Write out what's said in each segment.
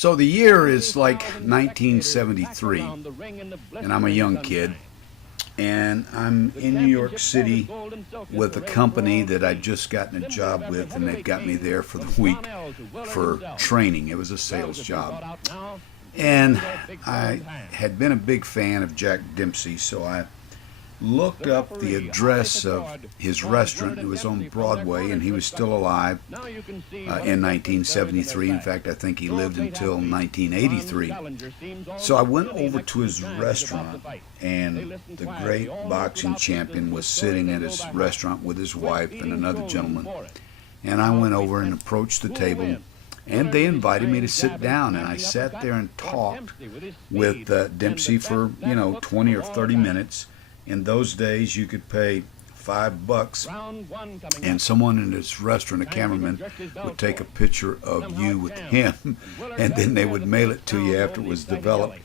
So the year is like 1973, and I'm a young kid, and I'm in New York City with a company that I'd just gotten a job with, and they've got me there for the week for training. It was a sales job. And I had been a big fan of Jack Dempsey, so I looked up the address of his restaurant. It was on Broadway, and he was still alive in 1973. In fact, I think he lived until 1983. So I went over to his restaurant, and the great boxing champion was sitting at his restaurant with his wife and another gentleman. And I went over and approached the table, and they invited me to sit down, and I sat there and talked with Dempsey for 20 or 30 minutes. In those days, you could pay $5, and someone in this restaurant, a cameraman, would take a picture of you with him, and then they would mail it to you after it was developed.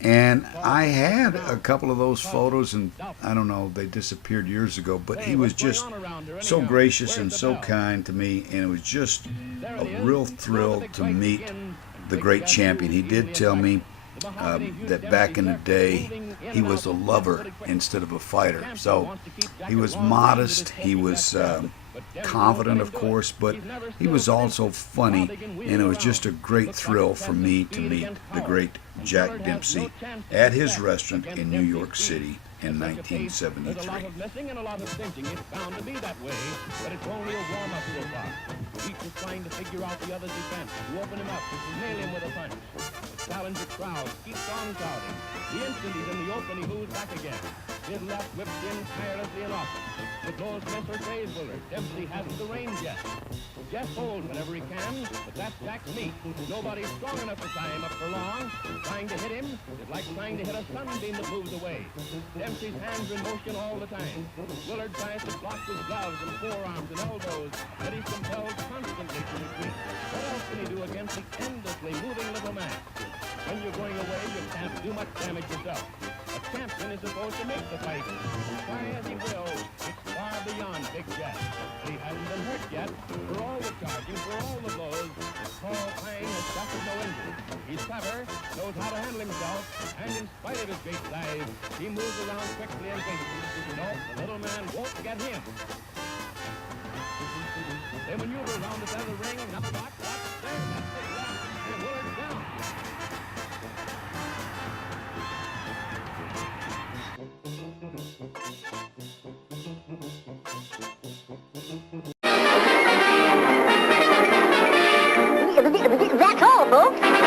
And I had a couple of those photos, and I don't know, they disappeared years ago, but he was just so gracious and so kind to me, and it was just a real thrill to meet the great champion. He did tell me that back in the day he was a lover instead of a fighter. So he was modest, he was confident, of course, but he was also funny, and it was just a great thrill for me to meet the great Jack Dempsey at his restaurant in New York City in 1973. Each is trying to figure out the other's defense, to open him up, to nail him with a punch. The challenger crowd keeps on crowding. The instant he's in the open, he moves back again. His left whips in tirelessly and often. The close misser saves Willard. Dempsey hasn't the range yet. Jeff holds whenever he can, but that's Jack's meat. Nobody's strong enough to tie him up for long. Trying to hit him is like trying to hit a sunbeam that moves away. Dempsey's hands are in motion all the time. Willard tries to block with gloves and forearms and elbows, but he's compelled constantly to retreat. What else can he do against the endlessly moving little man? When you're going away, you can't do much damage yourself. A champion is supposed to make the fight. Try as he will, it's far beyond Big Jack. But he hasn't been hurt yet. For all the charging, for all the blows, the tall Pine has suffered no injury. He's clever, knows how to handle himself, and in spite of his great size, he moves around quickly and gracefully. No, the little man won't get him. They maneuver around the center of the ring, and up, block, there, that's the block, and Willard's down. That's all, folks.